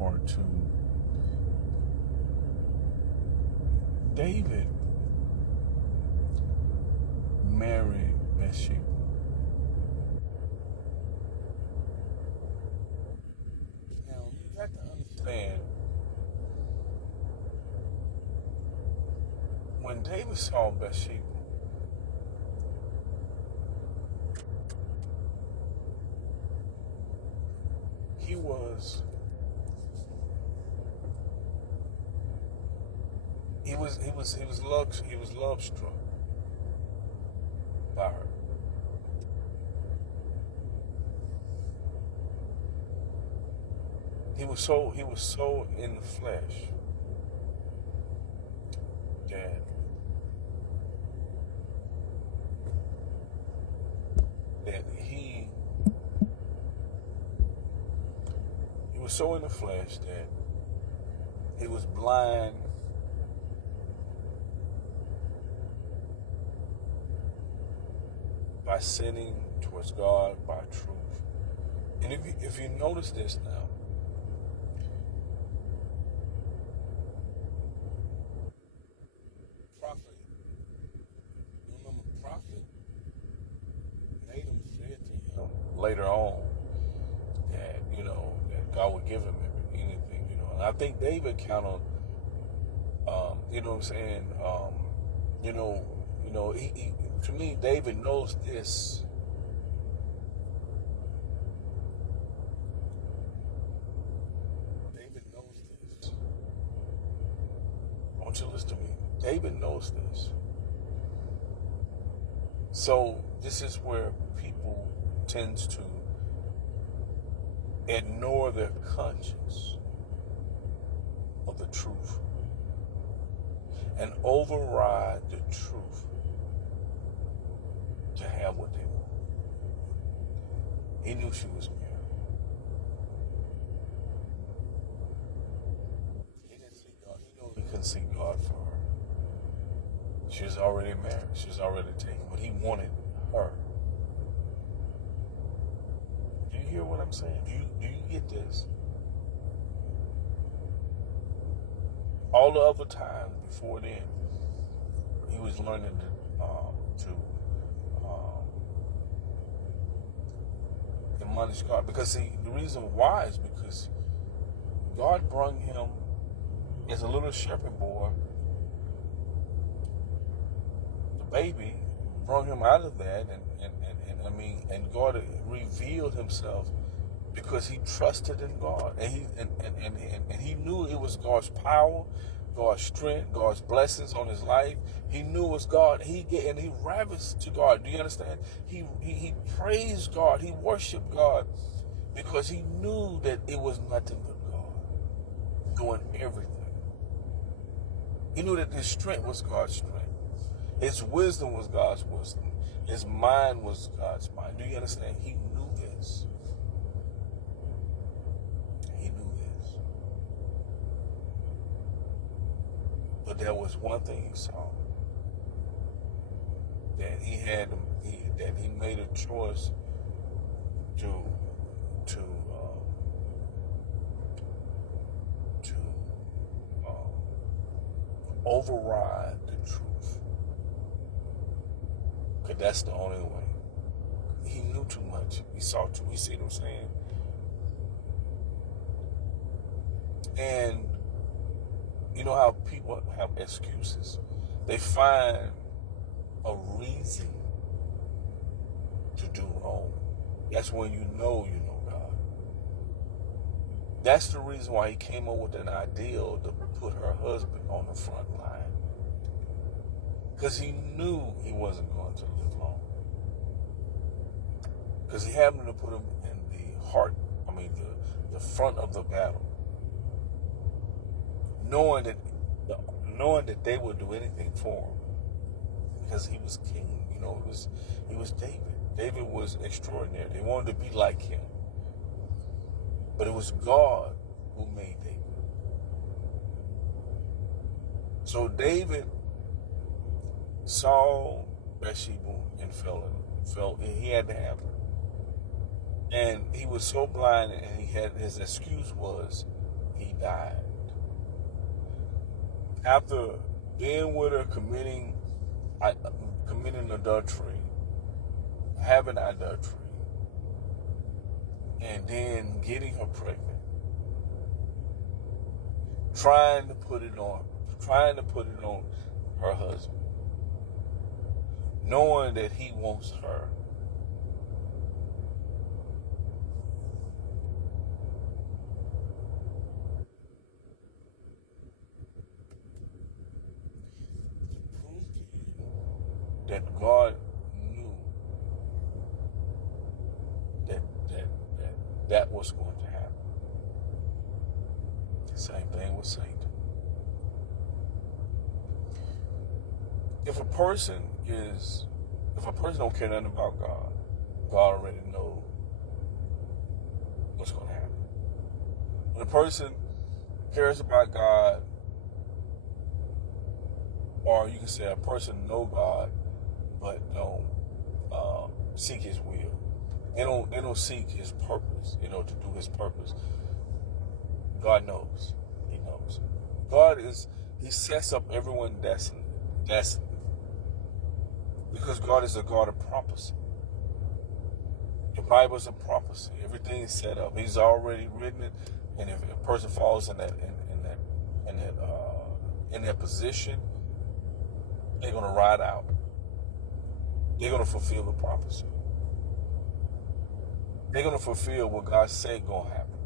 part two. David married Bathsheba. Now you got to understand, when David saw Bathsheba, he was love struck by her. He was so in the flesh that he was so in the flesh that he was blind by sinning towards God, by truth. And if you notice this now, prophet, you remember prophet Nathan said to him later on that, that God would give him anything, and I think David kind of, you know what I'm saying, he to me, David knows this. David knows this. I want you to listen to me. David knows this. So this is where people tends to ignore their conscience of the truth and override the truth to have what they want. He knew she was married. He didn't see God. He knew he couldn't see God for her. She was already married. She was already taken, but he wanted her. Do you hear what I'm saying? Do you get this? All the other times before then, he was learning to admonish God. Because see, the reason why is because God brought him as a little shepherd boy, the baby, brought him out of that, and God revealed himself because he trusted in God, and he knew it was God's power, God's strength, God's blessings on his life. He knew it was God. He ravished to God. Do you understand? He praised God. He worshiped God because he knew that it was nothing but God doing everything. He knew that his strength was God's strength. His wisdom was God's wisdom. His mind was God's mind. Do you understand? He knew this. But there was one thing he saw, that he made a choice to override the truth, because that's the only way. He knew too much. He saw too. You see what I'm saying? And you know how people have excuses? They find a reason to do wrong. That's when you know God. That's the reason why he came up with an ideal to put her husband on the front line. Because he knew he wasn't going to live long. Because he happened to put him in the front of the battle. Knowing that they would do anything for him, because he was king. He was David. David was extraordinary. They wanted to be like him, but it was God who made David. So David saw Bathsheba and felt he had to have her, and he was so blind, and his excuse was he died. After being with her, committing adultery, having adultery, and then getting her pregnant, trying to put it on her husband, knowing that he wants her. That God knew that was going to happen. Same thing with Satan. If a person don't care nothing about God, God already knows what's going to happen. When a person cares about God, or you can say a person know God but don't seek His will. They don't seek His purpose, to do His purpose. God knows. He knows. He sets up everyone's destiny. Because God is a God of prophecy. The Bible is a prophecy. Everything is set up. He's already written it, and if a person falls in that position, they're gonna ride out. They're gonna fulfill the prophecy. They're gonna fulfill what God said gonna happen.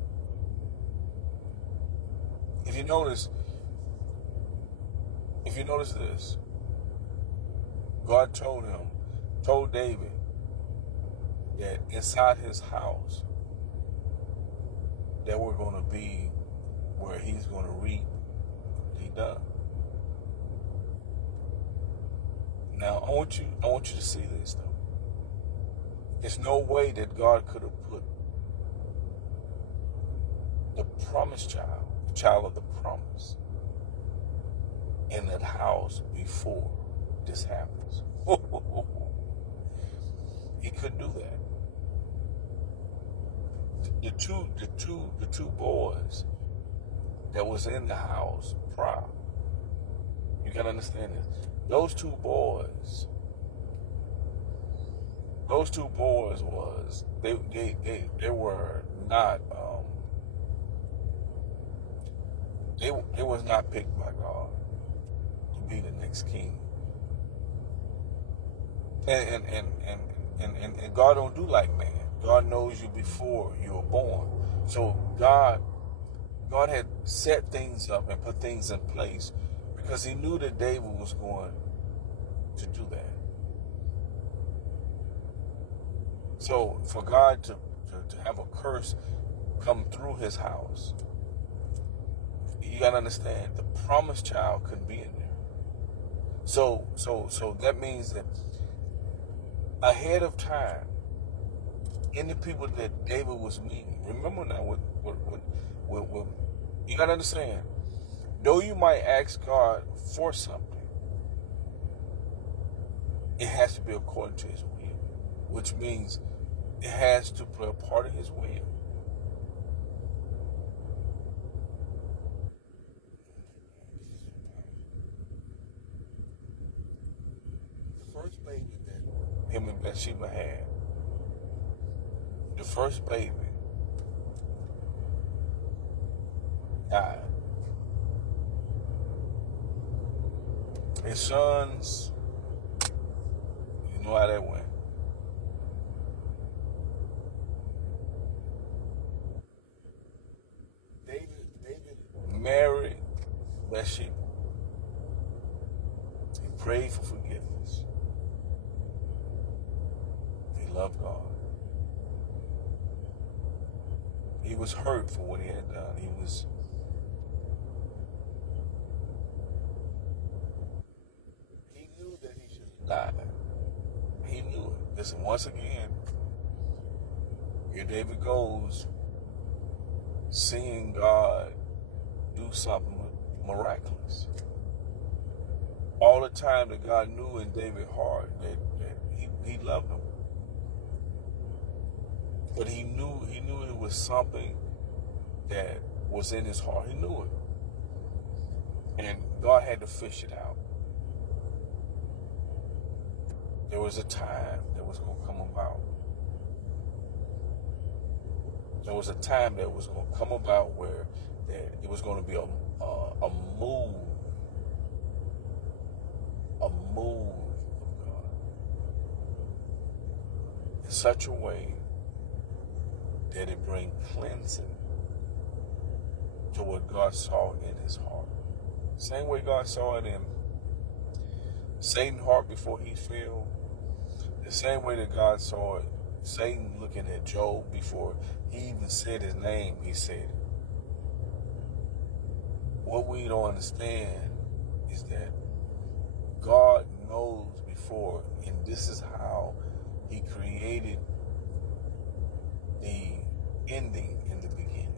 If you notice this, God told David that inside his house that we're going to be where he's going to reap what he done. Now I want you to see this though. There's no way that God could have put the promised child, the child of the promise, in that house before this happens. He couldn't do that. The two boys that was in the house prior, you gotta understand this. Those two boys was they were not they was not picked by God to be the next king. And God don't do like man. God knows you before you were born. So God had set things up and put things in place because He knew that David was going to do that. So for God to have a curse come through his house, you gotta understand the promised child couldn't be in there. So that means that ahead of time, any people that David was meeting, remember now what you gotta understand, though you might ask God for something, it has to be according to His will, which means it has to play a part of His will. The first baby that him and Bathsheba had, the first baby died. His sons, you know how that went. David married Bathsheba. He prayed for forgiveness. He loved God. He was hurt for what he had done. He knew that he should have died. He knew it. Listen, once again, here David goes, seeing God do something miraculous. All the time that God knew in David's heart that he loved him. But he knew it was something that was in his heart. He knew it. And God had to fish it out. There was a time that was going to come about. There was a time that was going to come about where it was going to be a move of God in such a way that it bring cleansing to what God saw in his heart. Same way God saw it in Satan's heart before he fell. The same way that God saw it, Satan looking at Job before he even said his name, he said it. What we don't understand is that God knows before, and this is how he created the ending in the beginning.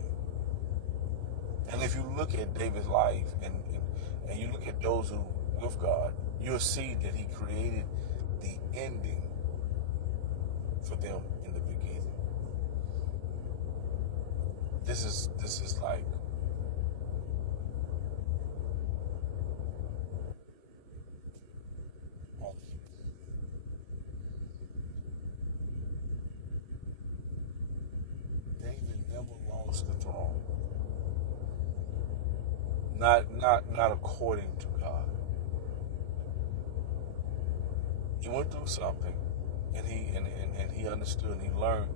And if you look at David's life and you look at those who with God, you'll see that he created the ending for them in the beginning. This is like David never lost the throne. Not according to God. He went through something, and he understood and he learned,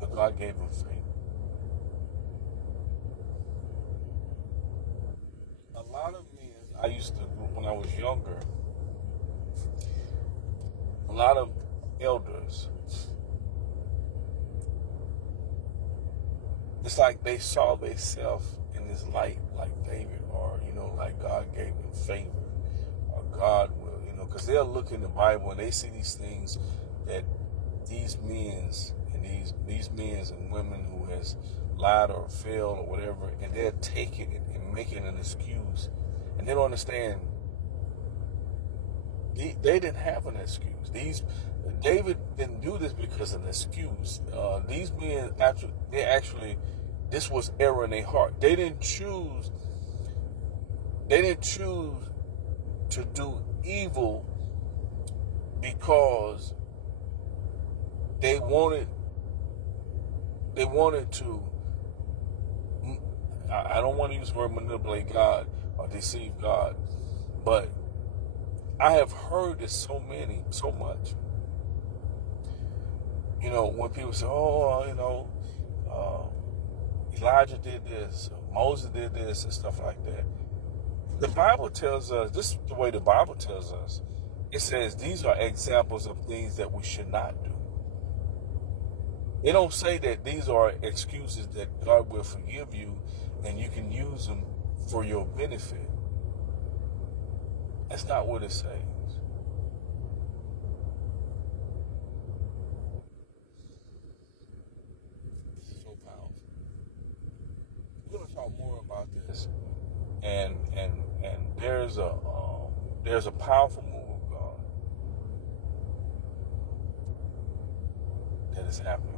but God gave him faith. A lot of men, I used to, when I was younger, a lot of elders, it's like they saw themselves in this light like David, or, like God gave them favor, or God will, because they'll look in the Bible and they see these things that these men and women who has lied or failed or whatever, and they're taking it and making an excuse, and they don't understand. They didn't have an excuse. David didn't do this because of an excuse. These men actually, this was error in their heart. They didn't choose to do evil because they wanted to, I don't want to use the word manipulate God or deceive God, but I have heard this so much. When people say, Elijah did this, Moses did this, and stuff like that. The Bible tells us, this is the way the Bible tells us. It says these are examples of things that we should not do. They don't say that these are excuses that God will forgive you and you can use them for your benefit. That's not what it says. So powerful. We're going to talk more about this, and there's a powerful move of God that is happening.